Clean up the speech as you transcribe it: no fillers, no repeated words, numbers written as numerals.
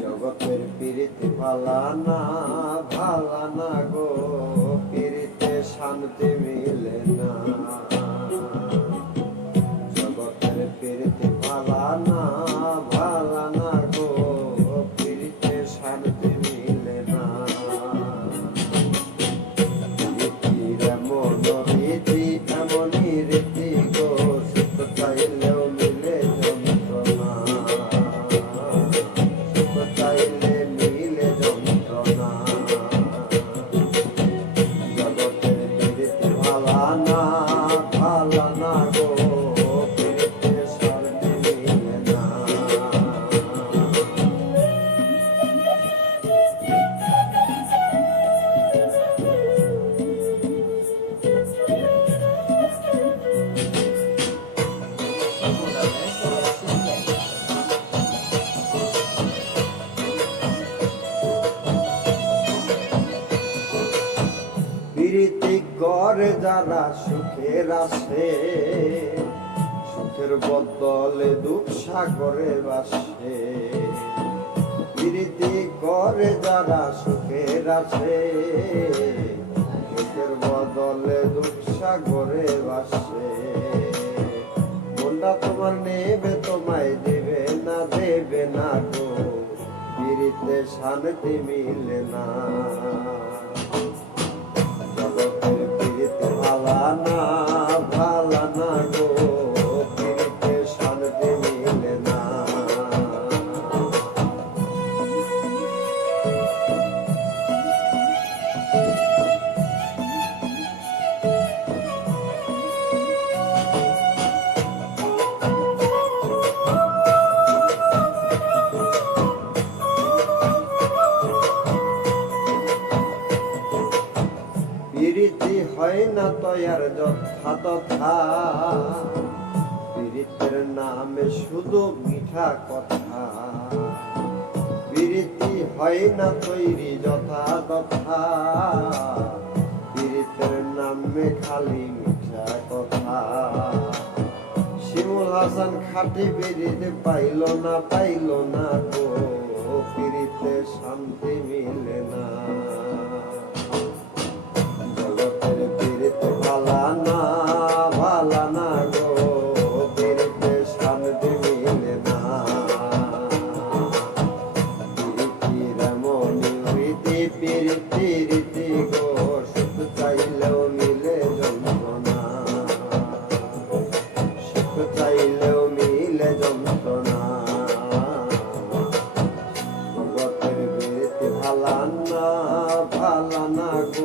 জগতের পীড়িতে ভালানা ভালানা গো, পীড়িতে শান্তি মিলে না। জগতের পীড়িতে ভালানা ভালানা গো, পীড়িতে শান্তি মিলে না। রীতির এমন রীতি এমনই রীতি গো, সুখ চাইলেও মিলে যন্ত্রণা। সুখ চাইলে মিলে যন্ত্রণা। জগতের পীড়িতে ভালানা ভালানা গো, পীড়িতে শান্তি মিলে না। প্রীতি করে যারা সুখের আসে, সুখের বদলে দুঃখ সাগরে বাসে। প্রীতি করে যারা সুখের আসে, সুখের বদলে দুঃখ সাগরে বাসে। মনটা তোমার নেবে তোমায় দেবে না গো, প্রীতিতে শান্তি মিলে না। জগতের পীড়িতে ভালানা ভালানা গো, পীড়িতে শান্তি মিলে না। প্রীতি হয় না তয়ার যথা তথা, প্রীতির নামে শুধু মিঠা কথা। প্রীতি হয় না তৈরি যথা তথা, প্রীতির নামে খালি মিঠা কথা। শিমুল হাসান খাটি প্রীতি পাইল না গো, প্রীতিতে শান্তি মিলে না। জগতের পীড়িতে ভালানা ভালানা গো, পীড়িতে শান্তি মিলে না। প্রীতির এমনই রীতি প্রীতি রীতি গো, সুখ চাইলেও মিলে যন্ত্রণা। সুখ চাইলেও মিলে যন্ত্রণা। জগতের পীড়িতে ভালানা ভালানা গো,